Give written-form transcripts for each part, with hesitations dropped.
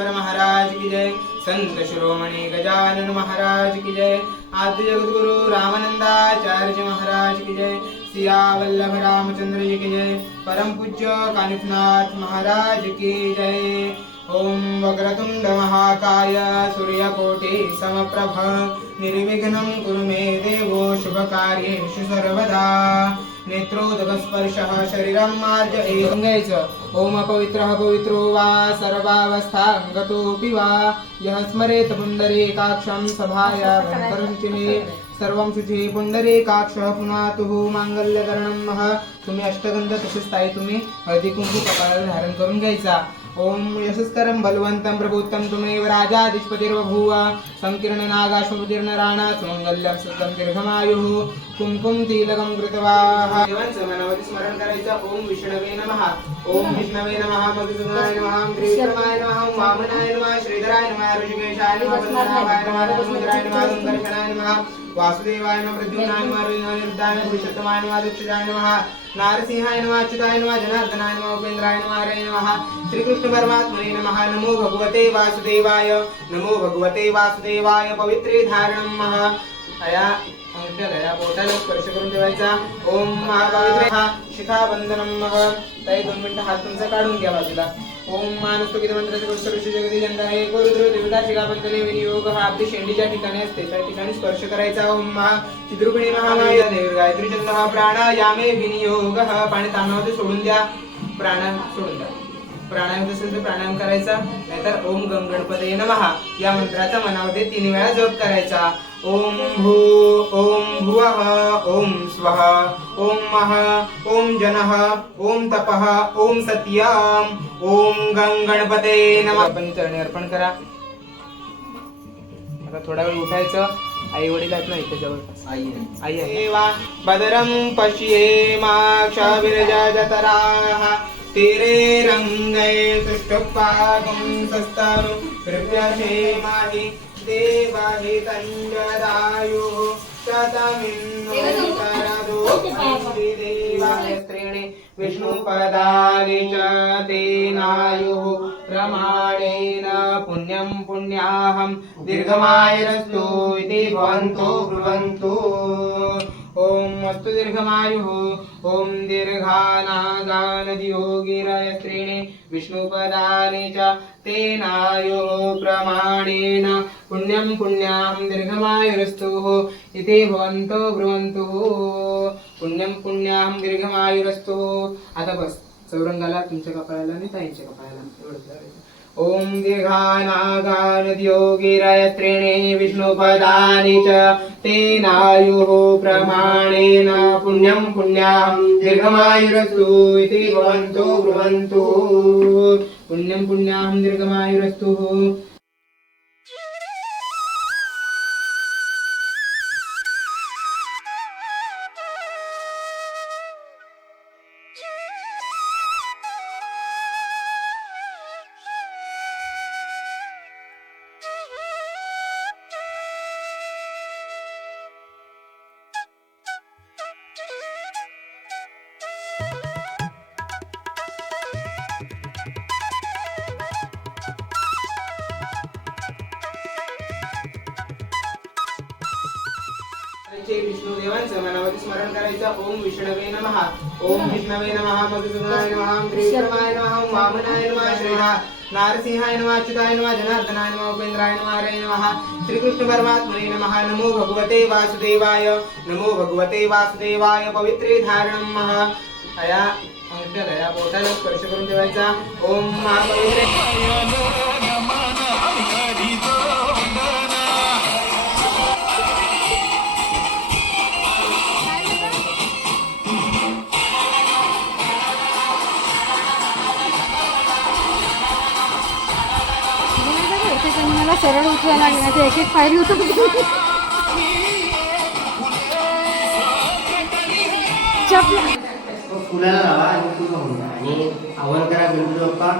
ज्ञानेश्वर महाराज की जय। संत शिरोमणी गजानन महाराज की जय। आद्य जगद्गुरु रामानंदाचार्य महाराज की जय। सिया वल्लभ रामचंद्र जी की जय। परम पूज्य कानिफनाथ महाराज की जय। ओम वक्रतुंड महाकाय सूर्यकोटि समप्रभ निर्विघ्नं कुरु मे देवो शुभकार्येषु सर्वदा। नेत्रोदकस्पर्शः शरीरं मार्जयेत् घ्यायचं। ओम अपवित्रः पवित्रो वा सर्वावस्थांगतोऽपि वा यः स्मरेत् पुण्डरीकाक्षं सभायाभ्यन्तरं चिमे सर्वं शुचि पुण्डरीकाक्षः पुनातुः मांगल्यकरणं मह। तुम्ही अष्टगंध तसेच ताई तुम्ही हळदी कुंकू कपाळाला धारण करून घ्यायचा। ओम यशस्करं बलवन्तं प्रभुत्तं तुमेव राजाधिपतिर्बभूव संकीर्ण नागाश्वतीर्ण राणा सुमंगल्यं सतं दीर्घमायुः कुंकुम तिलकं कृत्वा देवांचं मनामध्ये स्मरण करायचं। ओम विष्णवे नमः। ओम विष्णवे नमः। मधुसूदनाय नमः। त्रिविक्रमाय नमः। वामनाय नमः। श्रीधराय नमः। ऋषिकेशाय नमः। पद्मनाभाय नमः। समुद्राय नमः। संकर्षणाय नमः। वासुदेवाय नमः। प्रद्युम्नाय नमः। अनिरुद्धाय नमः। पुरुषोत्तमाय नमः। दक्षिणाय नमः। नारसिंहाय नमः। अच्युताय नमः। जनार्दनाय नमः। उपेन्द्राय नमः। हरे नमः। श्रीकृष्ण परमात्मने नमः। नमो भगवते वासुदेवाय। नमो भगवते वासुदेवाय। पवित्रे धारणं मह अया अंगठ्याला बोटाला स्पर्श करून ठेवायचा। ओम महापवित्र शिखाबंधनं मह। ताई 2 मिनिटं हात तुमचा काढून घ्या बाजूला। ओम मानस्तुकित मंत्राचे गोष्टी जगती जनता हे कोरुद्र देवता शिखाबंधने विनियोग हा आपली शेंडीच्या ठिकाणी असते त्या ठिकाणी स्पर्श करायचा। ओम महा चिद्रुपिणी महामाया देव गायत्री छंद हा प्राणायामे विनियोग हा पाणी ताणामध्ये सोडून द्या। प्राणायाम सोडून द्या। प्राणायाम असेल तर प्राणायाम करायचा नाहीतर ओम गंग गणपतये नमः या मंत्राचा मनामध्ये 3 वेळा जप करायचा। ओम भू ओम भुवः ओम स्वः ओम मह ओम जनः ओम तपः ओम सत्यम ओम गंग गणपतये नमः। आपण चरणी अर्पण करा। आता थोडा वेळ उठायचं। आई वडील आहेत ना इथे जवळपास। आई आहे। बदरं पश्येमाक्षाभिरजा जतराः तेरे रंगये सुष्ठुपागं सस्तानु कृप्यक्षेमाहि देवाहि तञ्जदायुः शतमिन्नो देवाय स्त्रीणि विष्णुपदानि च तेनायुः प्रमाणेन पुण्यं पुण्याहं दीर्घमायुरस्तु इति भवन्तो ब्रुवन्तु। ओम अस्तु दीर्घमायुः। ओम दीर्घानागानदियोगिराय स्त्रीणि विष्णुपदानि च तेनायुः प्रमाणेन पुण्यं पुण्याहं दीर्घमायुरस्तु इति भवन्तो ब्रुवन्तु। पुण्यं पुण्याहं दीर्घमायुरस्तु। आता बस चौरंगाला तुमच्या कपाळाला आणि ताईंच्या कपाळाला एवढंच करायचं। ओम दीर्घानागानदियोगिराय स्त्रीणि विष्णुपदानि च तेनायुः प्रमाणेन पुण्यं पुण्याहं दीर्घमायुरस्तु इति भवन्तो ब्रुवन्तु। पुण्यं पुण्याहं दीर्घमायुरस्तु। विष्णुदेवांचं मनामध्ये स्मरण करायचं। ओम विष्णवे नमः। ओम विष्णवे नमः। मधुसूदनाय नमः। त्रिविक्रमाय नमः। वामनाय नमः। श्रीधराय नारसिंहाय नमः। अच्युताय नमः। जनार्दनाय नमः। उपेन्द्राय नमः। हरे नमः। श्रीकृष्ण परमात्मने नमः। नमो भगवते वासुदेवाय। नमो भगवते वासुदेवाय। पवित्रे धारणं मह अया अंगठ्याला बोटाला स्पर्श करून ठेवायचा। ओम महापवित्र सरळ उचलायला लागणार एक फाईल होतं। फुलाला लावा आणि फुलं होऊन आणि आव्हान करा गणपती बाप्पा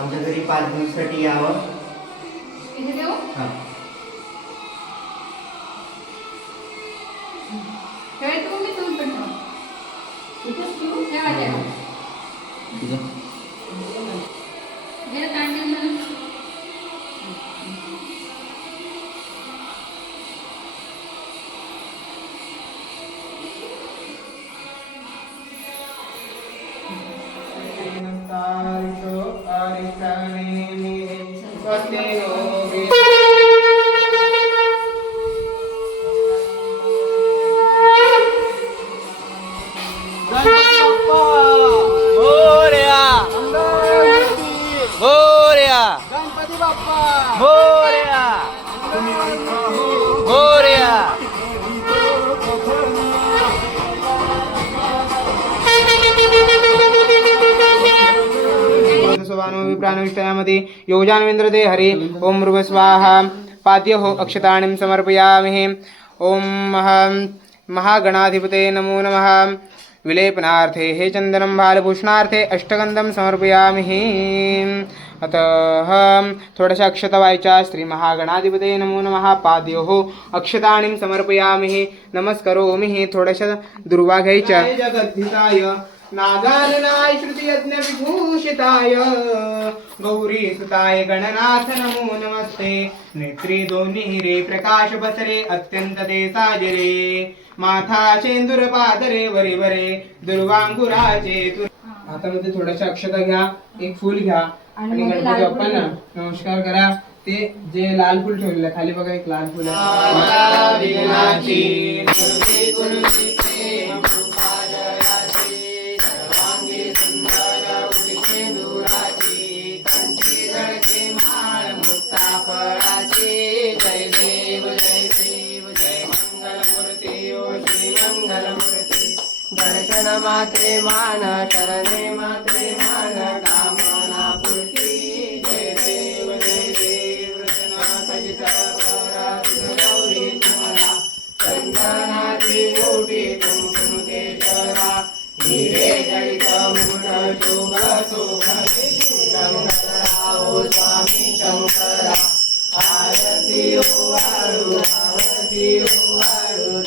आमच्या घरी 5 दिवसासाठी यावं। स्वस्ति नो मोरया मोरया गणपती बाप्पा मोरया मोरया स्वानो विप्राणविष्टयामति योजानवेन्द्रदे हरि ओम मृग स्वाहा पाद्योः अक्षताणिं समर्पयामि ओम महागणाधिपते नमो नमः विलेपनार्थे हे चंदनं बालभूषणार्थे अष्टगंधं समर्पयामि अतः थोड्याशा अक्षता व्हायच्या श्री महागणाधिपते नमो नमः पाद्योः अक्षताणिं समर्पयामि नमस्करोमि थोड्याशा दुर्वा घ्यायच्या जगद्धिताय नागाननाय श्रुतियज्ञ विभूषिताय गौरी सुताय गणनाथ नमो नमस्ते नेत्री दोन्ही रे प्रकाश बसरे अत्यंत ते साजरे माथा शेंदूर पादरे वरे वरे दुर्वांकुराचे हातामध्ये थोड्याशा अक्षता घ्या एक फूल घ्या आणि गणपती बाप्पांना नमस्कार करा ते जे लाल फूल ठेवलेलं आहे, खाली बघा एक लाल फूल दर्शन मात्रे मान शरणे मात्रे मान कामना पूर्ती जय देव रचना सजित गौरी तुम्हाला चंदनाची मोठी कुंकुम केशरा हिरे जडित मुठ शुभ शंकरा ओ स्वामी शंकरा आरती ओ वाळू आरती ओ वाळू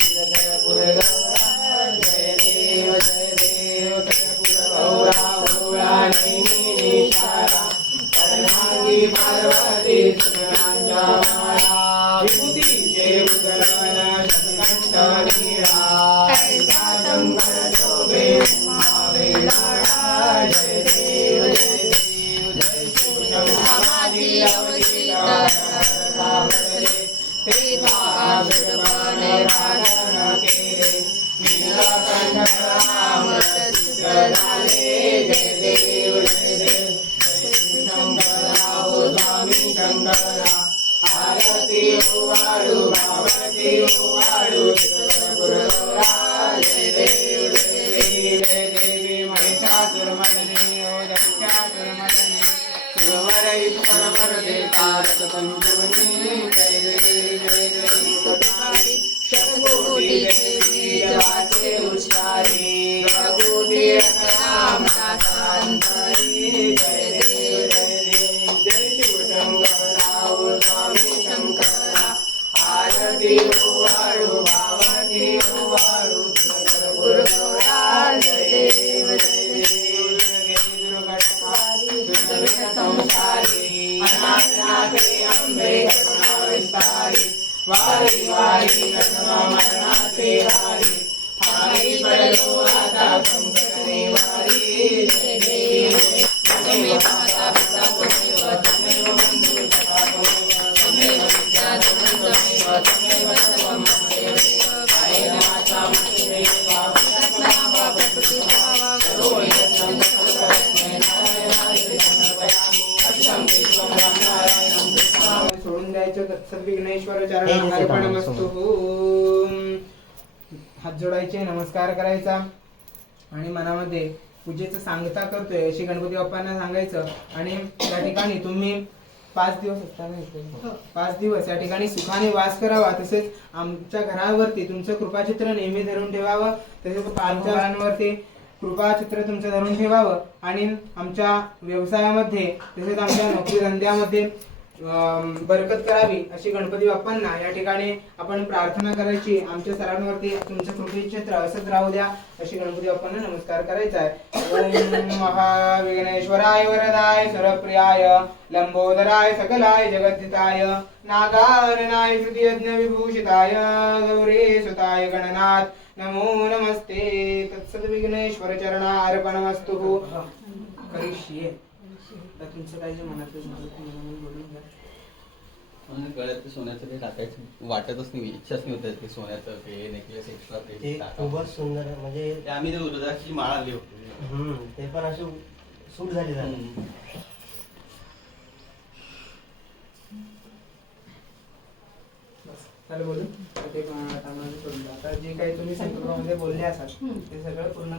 सोडून द्यायचं विघ्नेश्वर चरणार्पणमस्तु. हात जोडायचे, नमस्कार करायचा आणि मनामध्ये पूजेचं सांगता करतोय अशी गणपती बाप्पांना सांगायचं. आणि त्या ठिकाणी तुम्ही 5 दिवस असताना 5 दिवस या ठिकाणी सुखाने वास करावा. तसेच आमच्या घरावरती तुमचं कृपाचित्र नेहमी धरून ठेवावं. तसेच आमच्या घरांवरती कृपाचित्र तुमचं धरून ठेवावं. आणि आमच्या व्यवसायामध्ये तसेच आमच्या नोकरी धंद्यामध्ये बरकत करावी अशी गणपती बाप्पांना या ठिकाणी आपण प्रार्थना करायची. आमच्या सर्वांवरती तुमचं कृपेचित्र असंच राहू द्या अशी गणपती बाप्पांना नमस्कार करायचा आहे. ओम महाविघ्नेश्वराय वरदाय सर्वप्रियाय लंबोदराय सकलाय जगद्धिताय नागाननाय श्रुतियज्ञ विभूषिताय गौरी सुताय गणनाथ नमो नमस्ते. तत्सद विघ्नेश्वर चरणार्पणमस्तु. करिष्ये तुमचं काय जे मनातलं बोलून घ्या. आणि गळ्यात ते सोन्याचं ते टाकायचं वाटतच नाही, इच्छाच नाही होत ते सोन्याचं ते नेकलेस एक्स्ट्रा ते ते टाकावं. खूपच सुंदर आहे. म्हणजे ते आम्ही ते रुद्राक्षाची माळ आणली होती. ते पण अशी सूट झाली झाली. हम्म. चालेल बोलू ते कामाला सोडून द्या. आता जे काही तुम्ही संकल्पामध्ये बोलले असाल ते सगळं पूर्ण